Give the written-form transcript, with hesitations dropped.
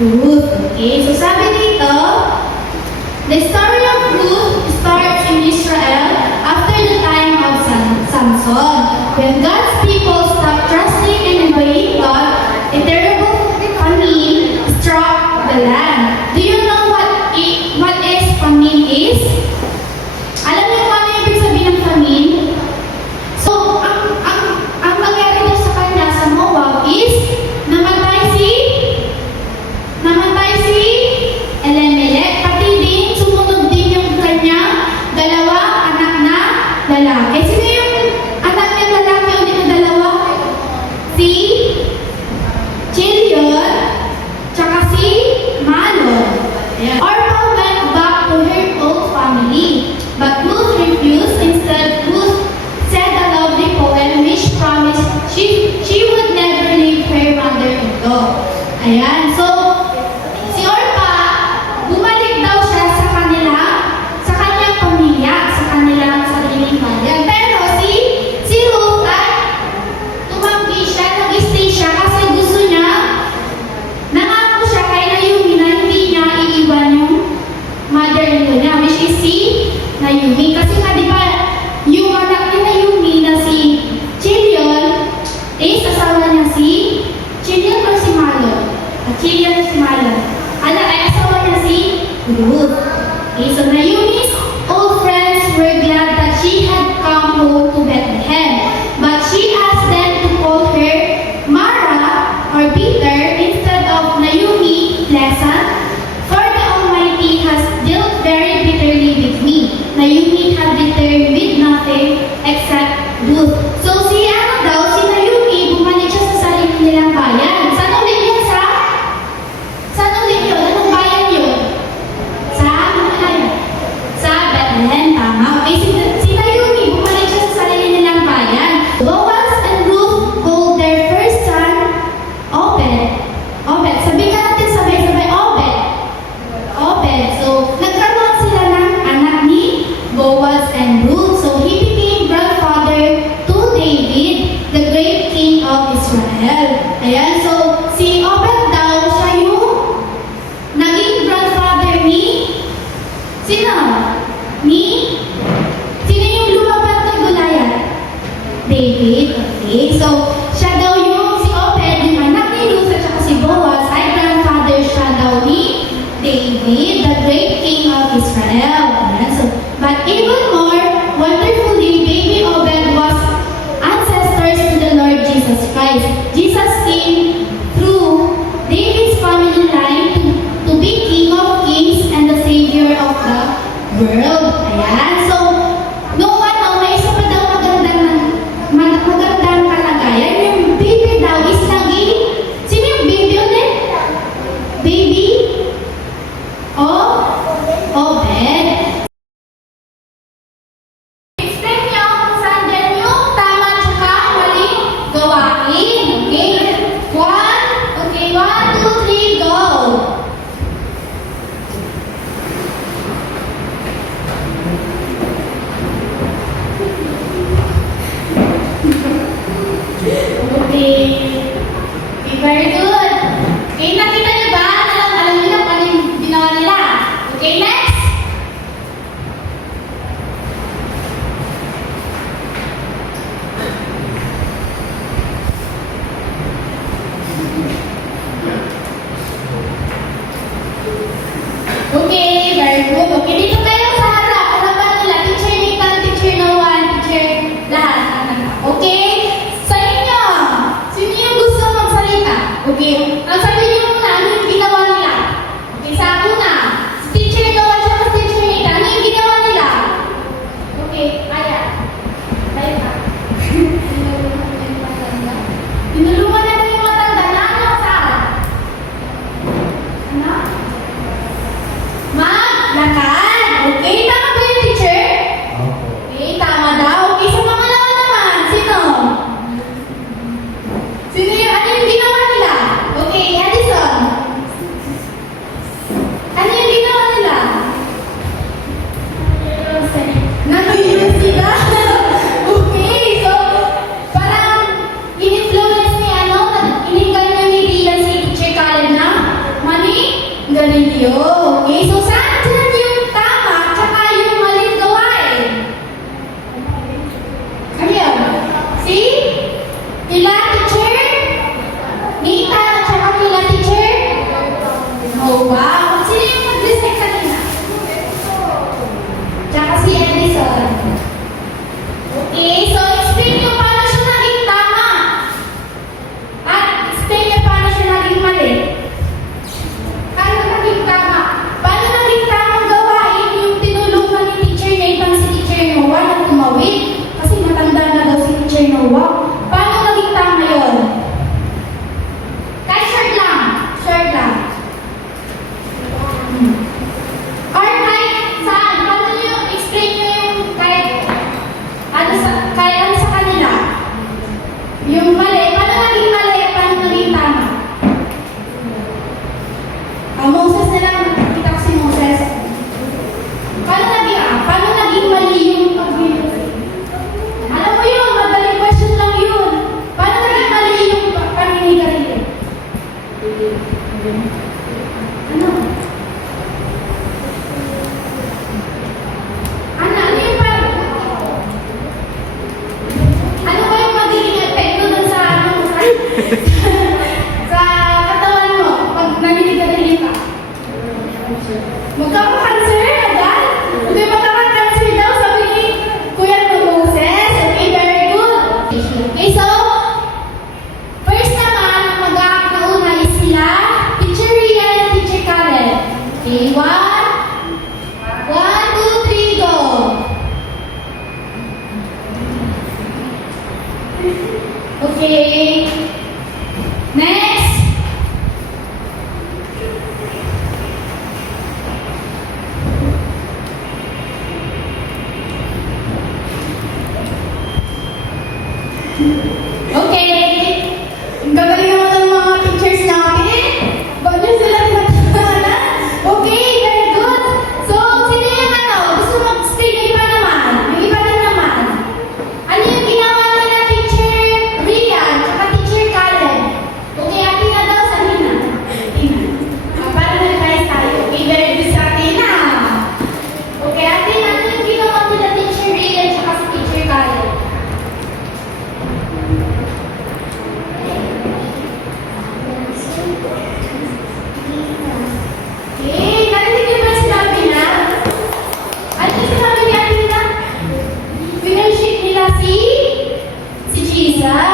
Ruth. Okay, so sabi dito, the story of Ruth starts in Israel after the time of Samson. When God's people stopped trusting and obeying God, a terrible famine struck the land. Do you know what is famine is? Alam niyo kung ano yung ibig sabihin ng famine? So, ang nangyari daw sa kanya sa Moab is namatay si Elimelech, pati din sumunod din yung kanyang dalawang anak na lalaki. Sino yung anak niya lalaki ulit na dalawa? Si Chilion, tsaka si Malon. Orpah went back to her old family, but Ruth refused. Instead, Ruth said a lovely poem which promised she would never leave her mother-in-law. Ayan, so si Orpah, bumalik daw siya sa kanyang pamilya, sa kanilang sariling bayan. Pero si Ruth ay tumanggi siya, nag-stay siya kasi gusto niya, nangako siya kay Naomi na hindi niya iiwan yung mother-in-law niya, which is si Naomi. Kasi nga di ba, yung anak ni Naomi na si Chilion, asawa niya si Chilion or si Malon? Okay, so siya daw yung si Obed, yung anak ni Ruth at saka si Boaz, ay grandfather siya daw ni David, the great king of Israel. Ayan, so, but even more wonderfully, baby Obed was ancestors to the Lord Jesus Christ. Jesus came through David's family line to be King of Kings and the Savior of the world. Ayan, so noong may isa pa daw magandang kalagayan, yung baby daw is naging, sino yung baby ulit? Baby? Obed. Explain niyo kung saan dyan yung tama tsaka maling gawain. Okay? One, two, three, go! Okay, very good. Okay, nakita niyo ba? Alam niyo na kung ano yung ginawa nila. Okay, next. Okay, very good. Okay, dito tayo sa harap. Ano ba nila? Teacher Nathan, Teacher Noah, Teacher lahat. Okay? Sa inyo, sino yung gusto magsalita? Okay, ang sabi niyo muna, ano yung ginawa nila? Okay, sa una, si Teacher Noah at si Teacher Nathan, ano yung ginawa nila? Okay, ayan. Tayo ka. Tinulungan natin yung matanda na ano saan? Ano? Maglakad. Okay, tama ba yung teacher? Okay, tama daw. Okay, sa pangalawa naman, sino? Sino yung, ano yung ginawa nila? Okay, Edison. Ano yung ginawa nila? Nag-iwas sila. Okay, so, parang in-influence ni in-ingan ni Rila si Teacher Caleb na Galileo. Okay, so saan dyan yung tama tsaka yung maling gawain? Ano yun? See? Kila Teacher Nita at saka kila Teacher Wow. Sino yung mag-decide kanina? Tsaka si Edison. Okay, so explain nyo paano siya naging tama. At explain nyo paano siya naging mali. Paano naging tama? Paano naging tamang gawain yung tinulungan ni Teacher Nathan si Teacher Noah na tumawid? Kasi matanda na daw si Teacher Noah. Paano naging tama yun? Kahit short lang. Short lang. Or kahit saan? Paano nyo explain nyo yung kahit ano sa kanila? Yung mali. Paano naging mali? Paano naging tama? Moses na lang, nakita ko si Moses. Paano naging mali yung pag-video? Alam mo yun, madaling question lang yun. Paano naging mali yung pag-ini-garili? Ano? Ano yung ano ba yung magiging epekto dun sa sa katawan mo pag naninigarili ka? Magkaka-cancer agad? Hindi, magkaka-cancer daw, sabi ni Kuya Moses. Okay, very good. Okay, so, first naman, mag-aakauna is sila, Teacher Ria and Teacher Caleb. Okay, one, two, three, go. Okay. Next. Okay. Ang gagaling naman ng mga teachers natin. Ba't yun sila tinatatanan? Okay, very good. So, sino yung gusto mag-stay na iba naman? Yung iba din naman. Ano yung ginawa nila Teacher Rian at Teacher Caleb? Okay, Atina daw sa Nina. Atina. Para na-advise tayo. Okay, very good sa Atina. Okay, Atina, ano yung ginawa nila Teacher Rian at si Teacher Caleb? siya.